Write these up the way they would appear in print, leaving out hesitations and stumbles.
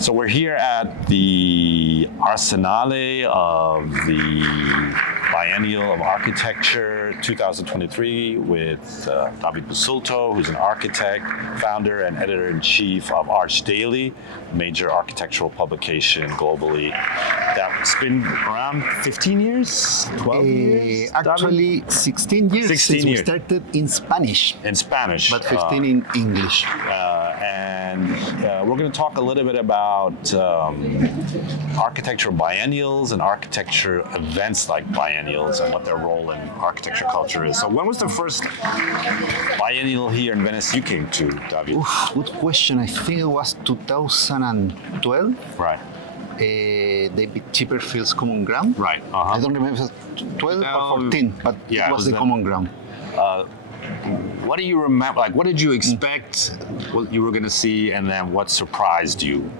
So we're here at the Arsenale of the Biennial of Architecture 2023 with David Basulto, who's an architect, founder and editor-in-chief of ArchDaily, major architectural publication globally. That's been around 15 years, 12 years? Actually, 16 years 16 since years. we started in Spanish. In Spanish. But 15 in English. We're going to talk a little bit about architecture biennials and architecture events like biennials and what their role in architecture culture is. So when was the first biennial here in Venice you came to, David? Good question. I think it was 2012. Right. David Chipperfield's Common Ground. Right. I don't remember if it was 12 or 14, but yeah, it was the Common Ground. What do you remember? Like, what did you expect? What you were going to see, and then what surprised you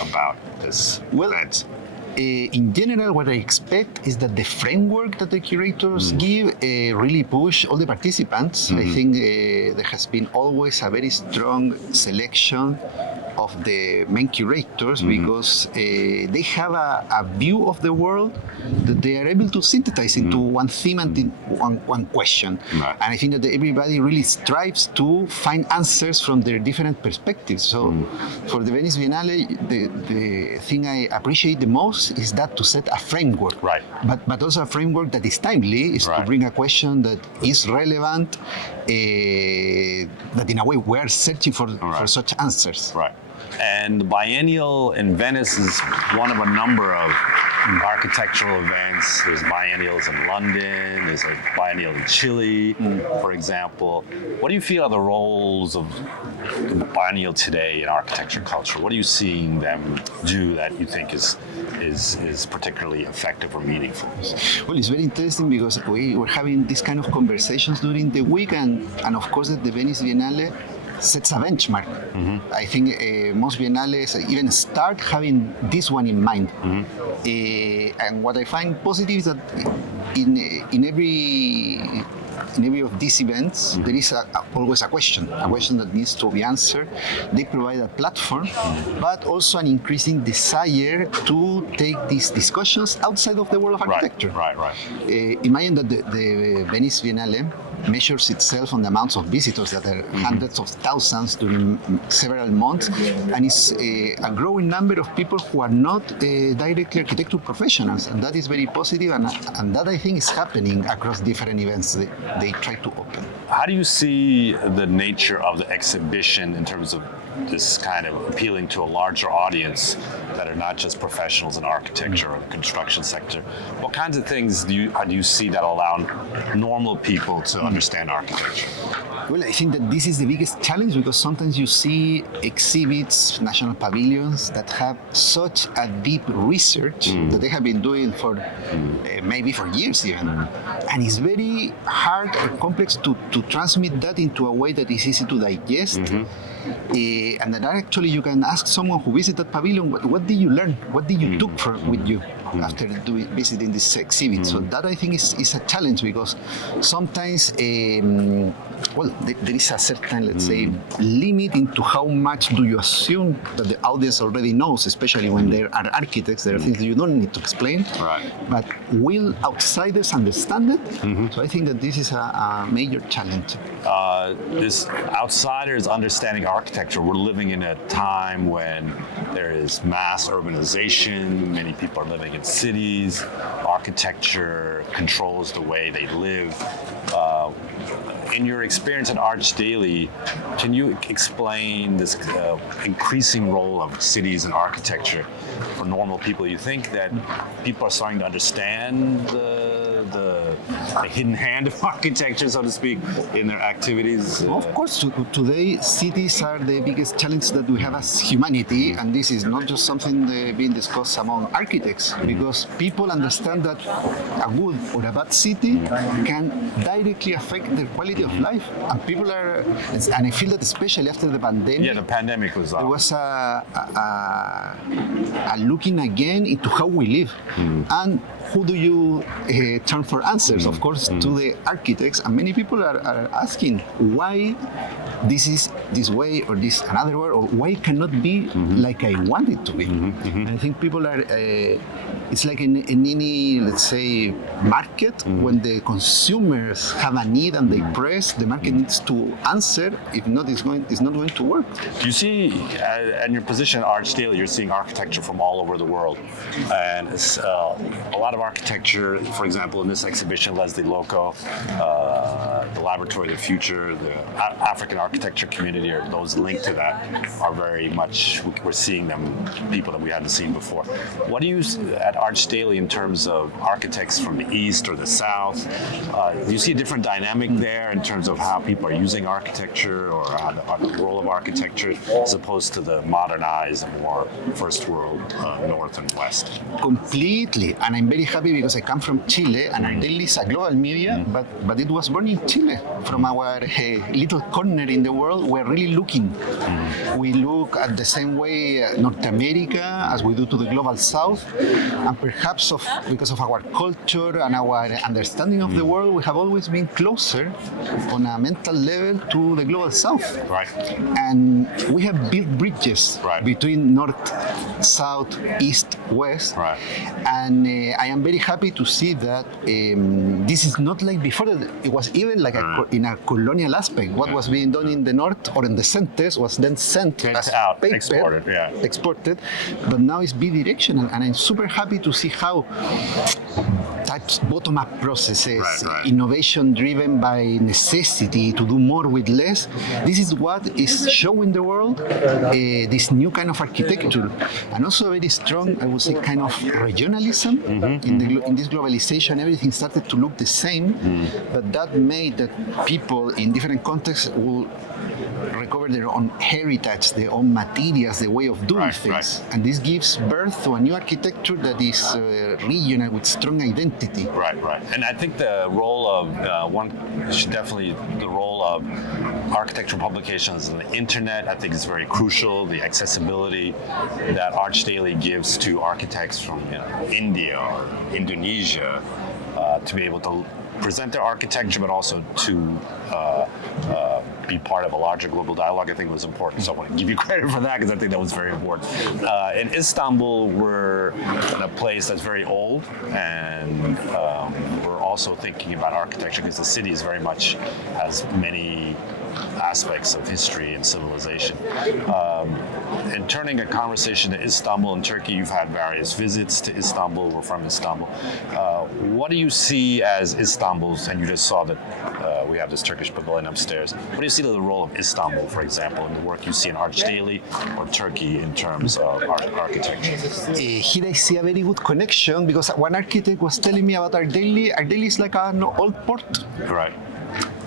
about this event? In general, what I expect is that the framework that the curators give really push all the participants. I think there has been always a very strong selection of the main curators because they have a view of the world that they are able to synthesize into one theme and in one question. Right. And I think that everybody really strives to find answers from their different perspectives. So for the Venice Biennale, the thing I appreciate the most is that to set a framework. Right. But also a framework that is timely, is to bring a question that is relevant, that in a way we are searching for such answers. Right. And the biennial in Venice is one of a number of architectural events. There's biennials in London, there's a biennial in Chile, for example. What do you feel are the roles of the biennial today in architecture culture? What are you seeing them do that you think is particularly effective or meaningful? Well, it's very interesting because we were having these kind of conversations during the week, and of course at the Venice Biennale sets a benchmark. I think most biennales even start having this one in mind. And what I find positive is that in every of these events, there is always a question that needs to be answered. They provide a platform, but also an increasing desire to take these discussions outside of the world of architecture. Right. Imagine that the Venice Biennale measures itself on the amounts of visitors that are hundreds of thousands during several months, and it's a growing number of people who are not directly architectural professionals, and that is very positive, and that I think is happening across different events they try to open. How do you see the nature of the exhibition in terms of this kind of appealing to a larger audience that are not just professionals in architecture or the construction sector? What kinds of things do you see that allow normal people to understand architecture? Well, I think that this is the biggest challenge because sometimes you see exhibits, national pavilions that have such a deep research that they have been doing for maybe for years even. And it's very hard and complex to transmit that into a way that is easy to digest. And that actually you can ask someone who visited that pavilion, what did you learn? What did you took with you after visiting this exhibit? So that I think is a challenge because sometimes there is a certain, let's say, limit into how much do you assume that the audience already knows, especially when there are architects. There are things that you don't need to explain. Right. But will outsiders understand it? So I think that this is a major challenge. This outsiders understanding architecture, we're living in a time when there is mass urbanization, many people are living in cities, architecture controls the way they live. In your experience at ArchDaily, can you explain this increasing role of cities and architecture for normal people? You think that people are starting to understand the hidden hand of architecture, so to speak, in their activities? Of course, today cities are the biggest challenge that we have as humanity, and this is not just something being discussed among architects, because people understand that a good or a bad city can directly affect their quality of life, and people are, and I feel that especially after the pandemic. Yeah, the pandemic was. There was a looking again into how we live, and who do you turn for answers? answers, of course, to the architects. And many people are asking why this is this way or this another way, or why it cannot be like I want it to be. And I think people are, it's like in any, let's say, market, when the consumers have a need and they press, the market needs to answer. If not, it's not going to work. Do you see, in your position at ArchDaily, you're seeing architecture from all over the world, and it's, a lot of architecture, for example, in this exhibition, Lesley, Lokko, the Laboratory of the Future, the African architecture community, or those linked to that, are very much, we're seeing them, people that we hadn't seen before. What do you, at ArchDaily, in terms of architects from the East or the South, do you see a different dynamic there in terms of how people are using architecture, or the role of architecture, as opposed to the modernized and more first world North and West? Completely, and I'm very happy because I come from Chile, and ArchDaily is a global media, but it was born in Chile. From our little corner in the world, we're really looking. We look at the same way North America as we do to the global South, and perhaps because of our culture and our understanding of the world, we have always been closer on a mental level to the global South. Right. And we have built bridges Right. between North, South, East, West. Right. And I am very happy to see that this is not like before. It was even like in a colonial aspect. What was being done in the north or in the centers was then sent as out, paper, exported. But now it's bidirectional, and I'm super happy to see how types bottom-up processes, innovation driven by necessity to do more with less. This is what is showing the world this new kind of architecture, and also very strong, I would say, kind of regionalism. In this globalization, everything started to look the same, but that made that people in different contexts will recover their own heritage, their own materials, the way of doing things. And this gives birth to a new architecture that is regional with strong identity. Right. And I think the role of the role of architectural publications on the internet, I think is very crucial. The accessibility that ArchDaily gives to architects from India or Indonesia to be able to present their architecture, but also to be part of a larger global dialogue, I think was important. So I want to give you credit for that, because I think that was very important. In Istanbul, we're in a place that's very old, and we're also thinking about architecture because the city is very much has many aspects of history and civilization. In turning a conversation to Istanbul and Turkey, you've had various visits to Istanbul. We're from Istanbul. What do you see as Istanbul's, and you just saw that we have this Turkish pavilion upstairs. What do you see the role of Istanbul, for example, in the work you see in ArchDaily or Turkey in terms of architecture? Here I see a very good connection, because one architect was telling me about ArchDaily. ArchDaily is like an old port. Right.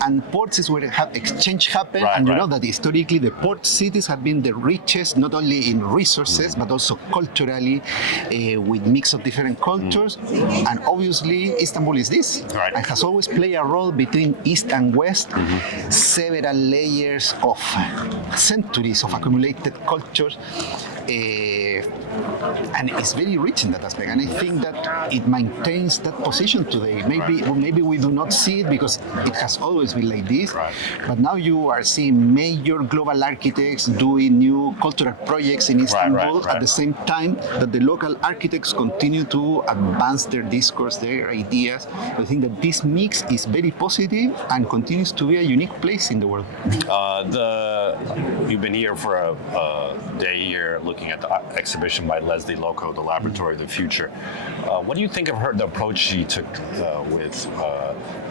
And ports is where exchange happens, and you know that historically the port cities have been the richest, not only in resources, but also culturally, with mix of different cultures. And obviously Istanbul is this, and has always played a role between East and West, several layers of centuries of accumulated cultures. And it's very rich in that aspect, and I think that it maintains that position today. Maybe we do not see it because it has always been like this, but now you are seeing major global architects doing new cultural projects in Istanbul at the same time that the local architects continue to advance their discourse, their ideas. I think that this mix is very positive and continues to be a unique place in the world. You've been here for a day here looking at the exhibition by Lesley, Lokko, the Laboratory of the Future. What do you think of the approach she took with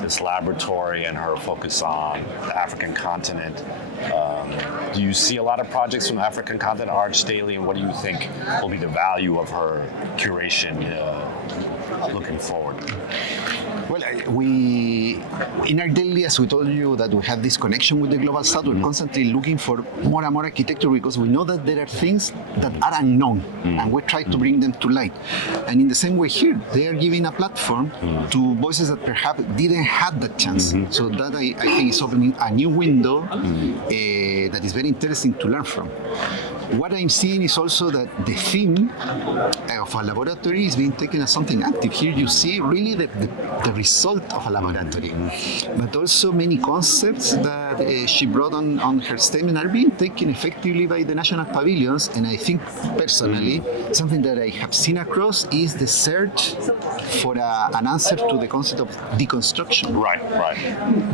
this laboratory and her focus on the African continent? Do you see a lot of projects from the African continent at ArchDaily, and what do you think will be the value of her curation looking forward? Well, in ArchDaily, as we told you, that we have this connection with the global south, we're constantly looking for more and more architecture, because we know that there are things that are unknown, and we try to bring them to light. And in the same way here, they are giving a platform to voices that perhaps didn't have that chance. So that I think is opening a new window that is very interesting to learn from. what I'm seeing is also that the theme of a laboratory is being taken as something active. Here you see really the result of a laboratory, but also many concepts that she brought on her statement are being taken effectively by the national pavilions. And I think personally, something that I have seen across is the search for an answer to the concept of deconstruction. Right.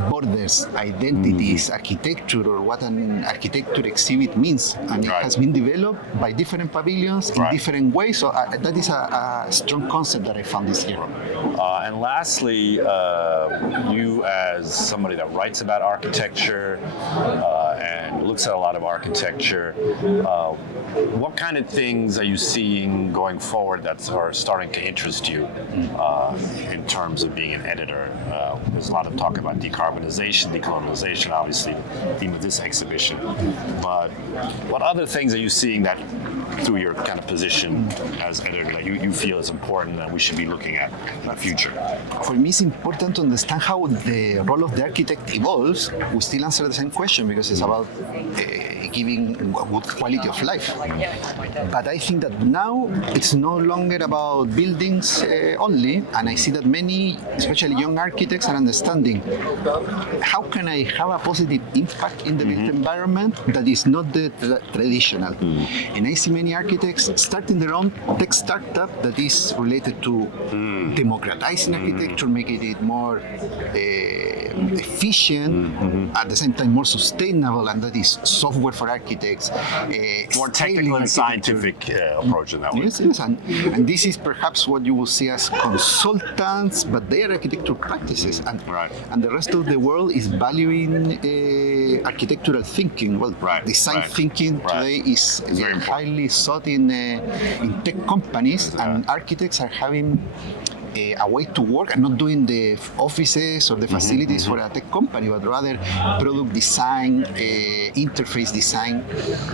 Borders, identities, architecture, or what an architecture exhibit means. And it has been developed by different pavilions in different ways. So that is a strong concept that I found this year. And lastly, you as somebody that writes about architecture and looks at a lot of architecture, what kind of things are you seeing going forward that are starting to interest you in terms of being an editor? There's a lot of talk about decarbonization, decolonization, obviously, the theme of this exhibition. But what other things are you seeing that, through your kind of position as editor, that you feel is important that we should be looking at in the future? For me, it's important to understand how the role of the architect evolves. We still answer the same question because it's about giving a good quality of life. But I think that now it's no longer about buildings only, and I see that many, especially young architects, are understanding how can I have a positive impact in the built environment that is not the traditional. And I see many architects starting their own tech startup that is related to democratizing architecture, making it more efficient, at the same time more sustainable, and that is software for architects. More technical and scientific approach in that way. Yes, and this is perhaps what you will see as consultants, but they are architectural practices, and the rest of the world is valuing architectural thinking. Well, design thinking today is highly sought in tech companies, and architects are having a way to work and not doing the offices or the facilities for a tech company, but rather product design, interface design,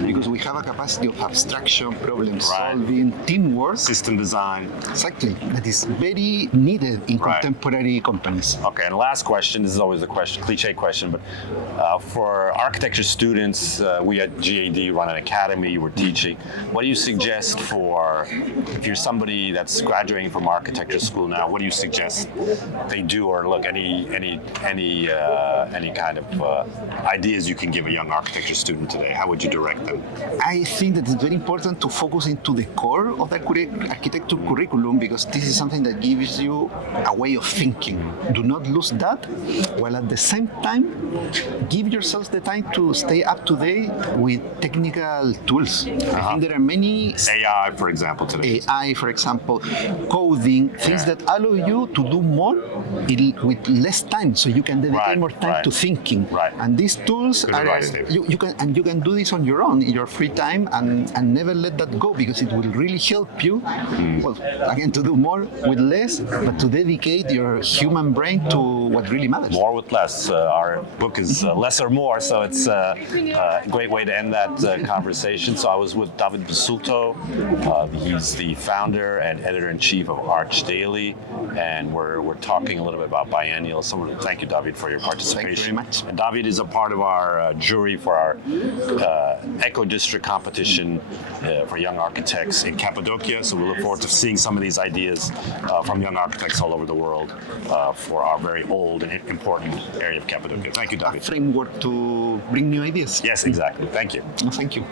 because we have a capacity of abstraction, problem solving, teamwork. System design. Exactly. That is very needed in contemporary companies. Okay, and last question, this is always a cliche question, but for architecture students, we at GAD run an academy, we're teaching. What do you suggest for, if you're somebody that's graduating from architecture school now, what do you suggest they do, or look, any kind of ideas you can give a young architecture student today? How would you direct them? I think that it's very important to focus into the core of the architecture curriculum, because this is something that gives you a way of thinking. Do not lose that, while at the same time, give yourselves the time to stay up to date with technical tools. I think there are many... AI, for example, today. AI, for example, coding, things that allow you to do more with less time, so you can dedicate more time to thinking. And these tools are you can do this on your own in your free time, and never let that go, because it will really help you. Well, again, to do more with less, but to dedicate your human brain to what really matters. More with less. Our book is Less or More, so it's a great way to end that conversation. So I was with David Basulto. He's the founder and editor-in-chief of ArchDaily, and we're talking a little bit about Biennials. So thank you, David, for your participation. Thank you very much. And David is a part of our jury for our Eco District competition for young architects in Cappadocia. So we look forward to seeing some of these ideas from young architects all over the world for our very old and important area of Cappadocia. Thank you, David. A framework to bring new ideas. Yes, exactly. Thank you. Thank you.